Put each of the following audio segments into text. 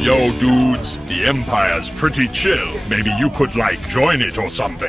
Yo, dudes, the Empire's pretty chill. Maybe you could, join it or something.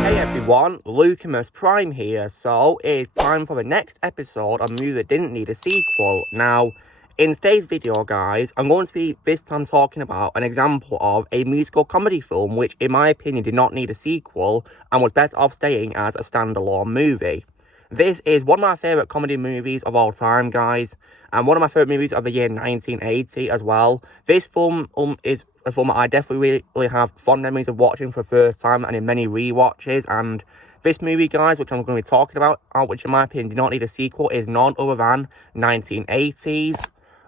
Hey everyone, Lucamus Prime here. So, it's time for the next episode of a movie that didn't need a sequel. Now, in today's video, guys, I'm going to be this time talking about an example of a musical comedy film which, in my opinion, did not need a sequel and was better off staying as a standalone movie. This is one of my favourite comedy movies of all time, guys, and one of my favourite movies of the year 1980 as well. This film is a film that I definitely really have fond memories of watching for the first time and in many rewatches, and this movie, guys, which I'm going to be talking about, which in my opinion did not need a sequel, is none other than 1980's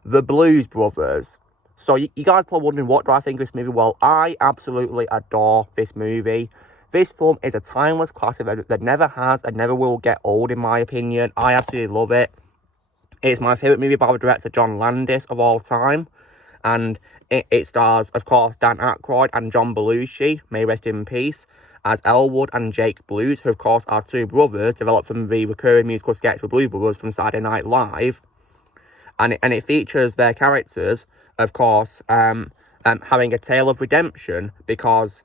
The Blues Brothers. So you guys probably wondering, what do I think of this movie? Well, I absolutely adore this movie. This film is a timeless classic that never has and never will get old, in my opinion. I absolutely love it. It's my favourite movie by the director John Landis of all time. And it stars, of course, Dan Aykroyd and John Belushi, may rest in peace, as Elwood and Jake Blues, who, of course, are two brothers developed from the recurring musical sketch The Blues Brothers from Saturday Night Live. And it features their characters, of course, having a tale of redemption because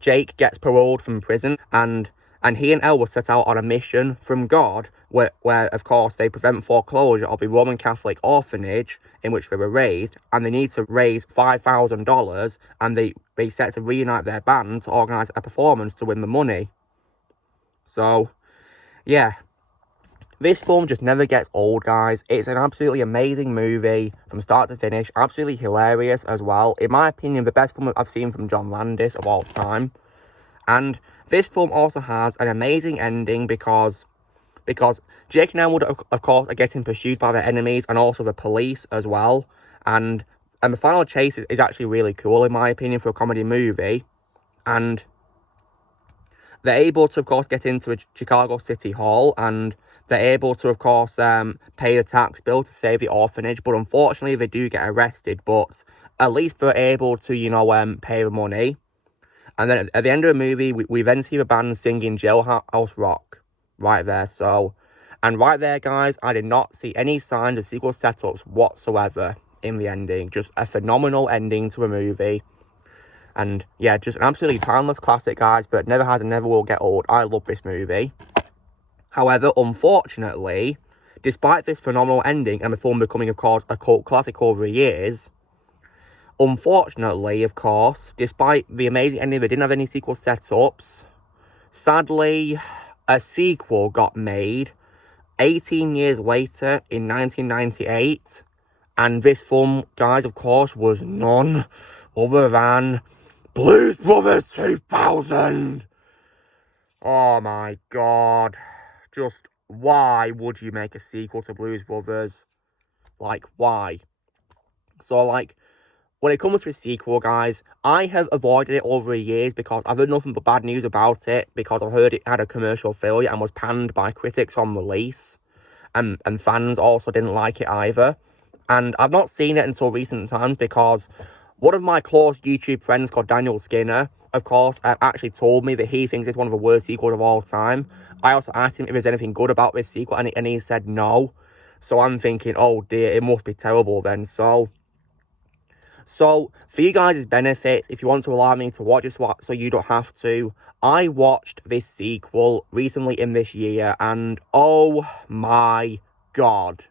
Jake gets paroled from prison, and he and Elwood set out on a mission from God where of course they prevent foreclosure of a Roman Catholic orphanage in which they were raised, and they need to raise $5,000, and they set to reunite their band to organise a performance to win the money. So, yeah. This film just never gets old, guys. It's an absolutely amazing movie from start to finish. Absolutely hilarious as well. In my opinion, the best film I've seen from John Landis of all time. And this film also has an amazing ending because Jake and Elwood, of course, are getting pursued by their enemies and also the police as well. And the final chase is actually really cool, in my opinion, for a comedy movie. And they're able to, of course, get into a Chicago City Hall, and they're able to, of course, pay a tax bill to save the orphanage. But unfortunately, they do get arrested. But at least they're able to, pay the money. And then at the end of the movie, we then see the band singing Jailhouse Rock right there. And right there, guys, I did not see any signs of sequel setups whatsoever in the ending. Just a phenomenal ending to a movie. And yeah, just an absolutely timeless classic, guys, but never has and never will get old. I love this movie. However, unfortunately, despite this phenomenal ending and the film becoming, of course, a cult classic over the years, unfortunately, of course, despite the amazing ending, they didn't have any sequel setups. Sadly, a sequel got made 18 years later in 1998. And this film, guys, of course, was none other than Blues Brothers 2000. Oh my god. Just, why would you make a sequel to Blues Brothers? Why? So, when it comes to a sequel, guys, I have avoided it over the years because I've heard nothing but bad news about it, because I've heard it had a commercial failure and was panned by critics on release, and fans also didn't like it either. And I've not seen it until recent times because one of my close YouTube friends called Daniel Skinner, of course, actually told me that he thinks it's one of the worst sequels of all time. I also asked him if there's anything good about this sequel, and he said no. So I'm thinking, oh dear, it must be terrible then. So for you guys' benefit, if you want to allow me to watch this so you don't have to, I watched this sequel recently in this year, and oh my god.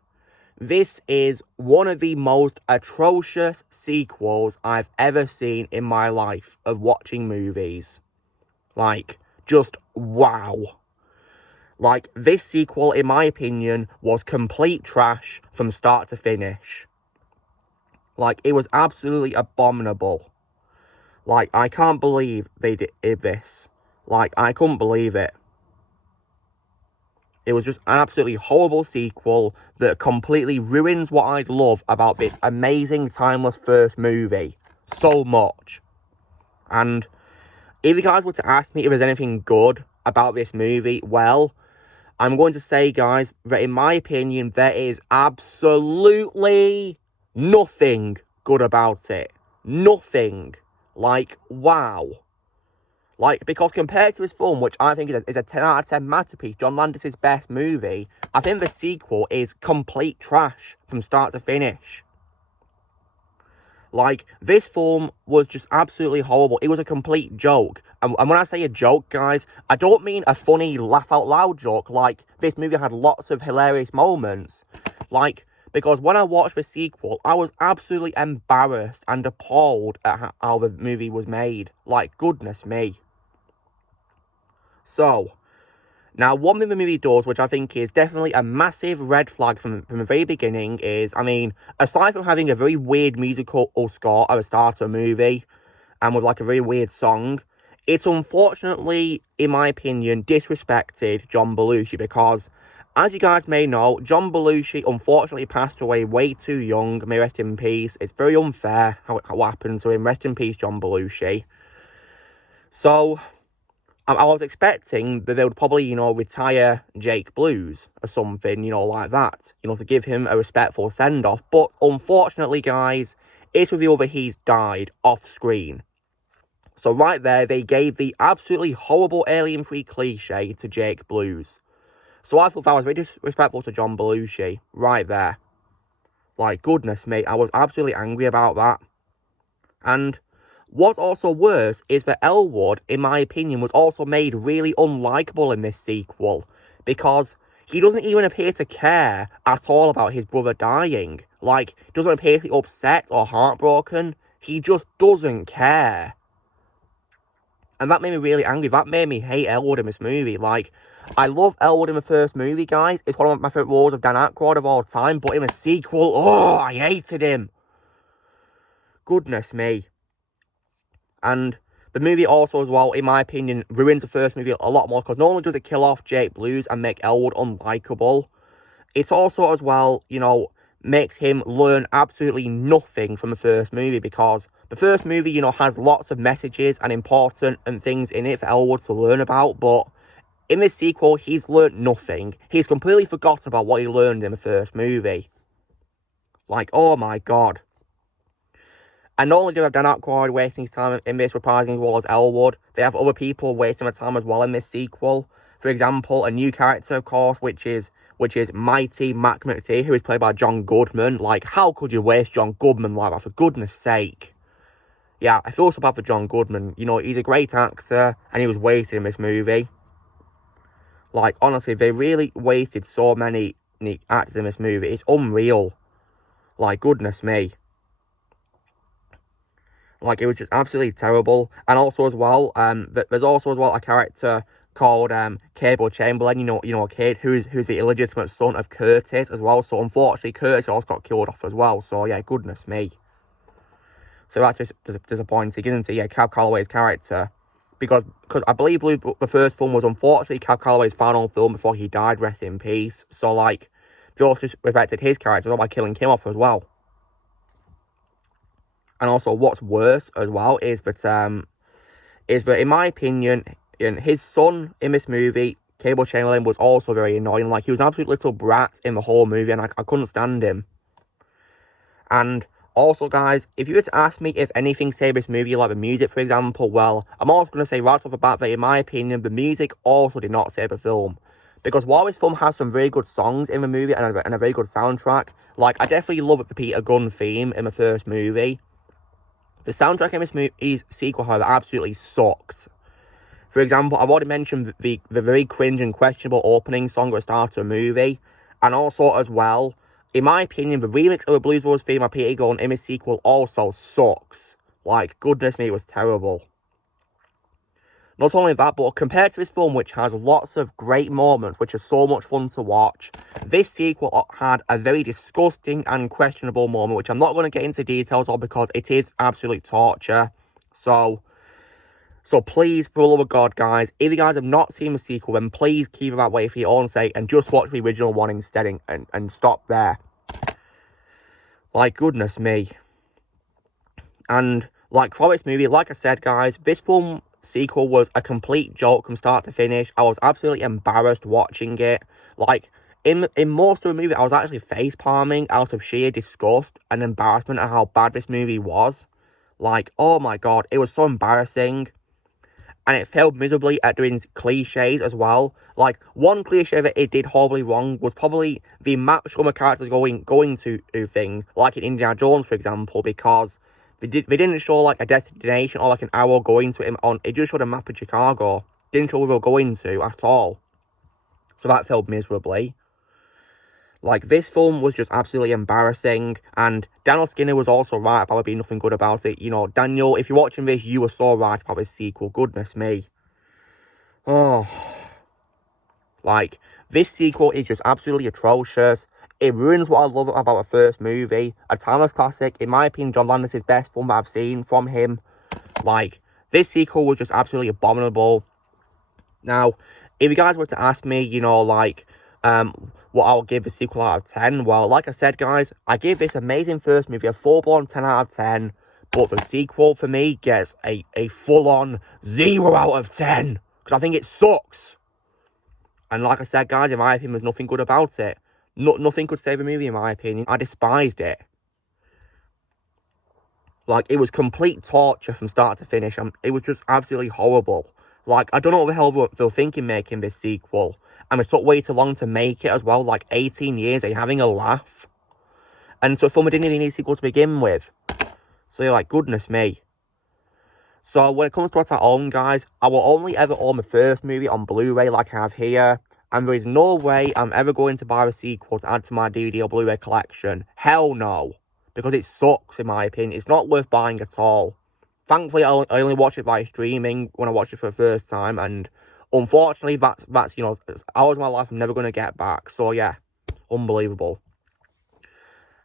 This is one of the most atrocious sequels I've ever seen in my life of watching movies. Just wow. This sequel, in my opinion, was complete trash from start to finish. It was absolutely abominable. I can't believe they did this. I couldn't believe it. It was just an absolutely horrible sequel that completely ruins what I love about this amazing, timeless first movie so much. And if you guys were to ask me if there's anything good about this movie, well, I'm going to say, guys, that in my opinion, there is absolutely nothing good about it. Nothing. Like, wow. Like, because compared to his film, which I think is a 10 out of 10 masterpiece, John Landis's best movie, I think the sequel is complete trash from start to finish. Like, this film was just absolutely horrible. It was a complete joke. And when I say a joke, guys, I don't mean a funny, laugh-out-loud joke. Like, this movie had lots of hilarious moments. Like, because when I watched the sequel, I was absolutely embarrassed and appalled at how the movie was made. Like, goodness me. So, now one thing the movie does, which I think is definitely a massive red flag from the very beginning, is, I mean, aside from having a very weird musical score at the start of a movie, and with like a very weird song, it's unfortunately, in my opinion, disrespected John Belushi, because, as you guys may know, John Belushi unfortunately passed away way too young. May rest in peace. It's very unfair how it happened to him. Rest in peace, John Belushi. So, I was expecting that they would probably, you know, retire Jake Blues or something, you know, like that, you know, to give him a respectful send-off. But unfortunately, guys, it's revealed that he's died off screen. So right there, they gave the absolutely horrible alien-free cliche to Jake Blues. So I thought that was very disrespectful to John Belushi, right there. Like, goodness me, I was absolutely angry about that. And what's also worse is that Elwood, in my opinion, was also made really unlikable in this sequel, because he doesn't even appear to care at all about his brother dying. Like, doesn't appear to be upset or heartbroken. He just doesn't care. And that made me really angry. That made me hate Elwood in this movie. Like, I love Elwood in the first movie, guys. It's one of my favourite roles of Dan Aykroyd of all time. But in the sequel, oh, I hated him. Goodness me. And the movie also, as well, in my opinion, ruins the first movie a lot more, because not only does it kill off Jake Blues and make Elwood unlikable, it also, as well, you know, makes him learn absolutely nothing from the first movie, because the first movie, you know, has lots of messages and important things in it for Elwood to learn about, but in this sequel, he's learned nothing. He's completely forgotten about what he learned in the first movie. Like, oh my god. And not only do they have Dan Aykroyd wasting his time in this reprising his role as Elwood, they have other people wasting their time as well in this sequel. For example, a new character, of course, which is Mighty Mac McTee, who is played by John Goodman. Like, how could you waste John Goodman like that, for goodness sake? Yeah, I feel so bad for John Goodman. You know, he's a great actor, and he was wasted in this movie. Like, honestly, they really wasted so many actors in this movie. It's unreal. Like, goodness me. Like, it was just absolutely terrible. And also, as well, there's also, as well, a character called Cable Chamberlain, you know, a kid who's the illegitimate son of Curtis as well. So, unfortunately, Curtis also got killed off as well. So, yeah, goodness me. So, that's just disappointing, isn't it? Yeah, Cab Calloway's character. Because I believe the first film was, unfortunately, Cab Calloway's final film before he died, rest in peace. So, like, they also respected his character by killing him off as well. And also, what's worse as well is that, in my opinion, his son in this movie, Cable Chamberlain, was also very annoying. Like, he was an absolute little brat in the whole movie, and I couldn't stand him. And also, guys, if you were to ask me if anything saved this movie, like the music, for example, well, I'm also going to say right off the bat that, in my opinion, the music also did not save the film. Because while this film has some very good songs in the movie and a very good soundtrack, like, I definitely love the Peter Gunn theme in the first movie. The soundtrack in this movie's sequel, however, absolutely sucked. For example, I've already mentioned the very cringe and questionable opening song at the start of the movie. And also, as well, in my opinion, the remix of the Blues Brothers theme by Peter Gunn in this sequel also sucks. Like, goodness me, it was terrible. Not only that, but compared to this film, which has lots of great moments, which are so much fun to watch, this sequel had a very disgusting and questionable moment, which I'm not going to get into details of because it is absolute torture. So please, for the love of God, guys, if you guys have not seen the sequel, then please keep it that way for your own sake and just watch the original one instead and stop there. Like, goodness me. And, like, for this movie, like I said, guys, this film sequel was a complete joke from start to finish. I was absolutely embarrassed watching it. Like, in most of the movie, I was actually face palming out of sheer disgust and embarrassment at how bad this movie was. Like, oh my god, it was so embarrassing. And it failed miserably at doing cliches as well. Like, one cliche that it did horribly wrong was probably the map showing the characters going to thing, like in Indiana Jones, for example, because they didn't show like a destination or like an arrow going to it on. It just showed a map of Chicago. Didn't show where they were going to at all. So that failed miserably. Like, this film was just absolutely embarrassing, and Daniel Skinner was also right about there being nothing good about it. You know, Daniel, if you're watching this, you were so right about this sequel. Goodness me. Oh. Like, this sequel is just absolutely atrocious. It ruins what I love about the first movie. A timeless classic. In my opinion, John Landis' best film that I've seen from him. Like, this sequel was just absolutely abominable. Now, if you guys were to ask me, you know, like, what I'll give the sequel out of 10, well, like I said, guys, I gave this amazing first movie a full-blown 10 out of 10, but the sequel, for me, gets a full-on 0 out of 10, because I think it sucks. And like I said, guys, in my opinion, there's nothing good about it. Nothing could save the movie, in my opinion. I despised it. Like, it was complete torture from start to finish. It was just absolutely horrible. Like, I don't know what the hell they were thinking making this sequel. And it took way too long to make it as well. Like, 18 years, are you having a laugh? And so, film didn't even need a sequel to begin with. So, you're like, goodness me. So, when it comes to what's at home, guys, I will only ever own the first movie on Blu-ray like I have here. And there is no way I'm ever going to buy a sequel to add to my DVD or Blu-ray collection. Hell no. Because it sucks, in my opinion. It's not worth buying at all. Thankfully, I only watched it via streaming when I watched it for the first time. And unfortunately, that's you know, hours of my life I'm never going to get back. So, yeah, unbelievable.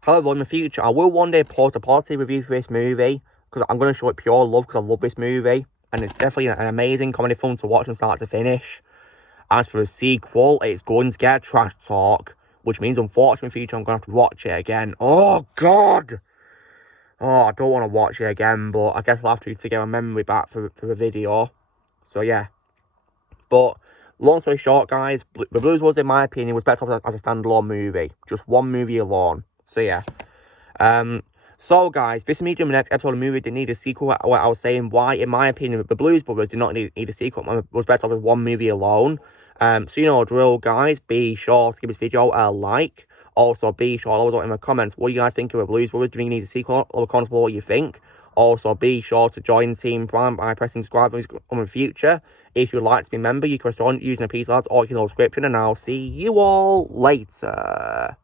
However, in the future, I will one day post a positive review for this movie, because I'm going to show it pure love, because I love this movie. And it's definitely an amazing comedy film to watch from start to finish. As for the sequel, it's going to get trash talk, which means, unfortunately, in the future, I'm going to have to watch it again. Oh, God! Oh, I don't want to watch it again, but I guess I'll have to get my memory back for the video. So, yeah. But, long story short, guys, The Blues Brothers, in my opinion, was better off as a standalone movie. Just one movie alone. So, yeah. So, guys, this is me doing the next episode of the movie. Didn't need a sequel. Where I was saying why, in my opinion, The Blues Brothers did not need a sequel. It was better off as one movie alone. So, you know, drill, guys. Be sure to give this video a like. Also, be sure to always in the comments what you guys think of The Blues Brothers. Do you think it needs a sequel? Or comments below what you think. Also, be sure to join Team Prime by pressing subscribe in the future. If you'd like to be a member, you can join using a piece of ads or you can description. And I'll see you all later.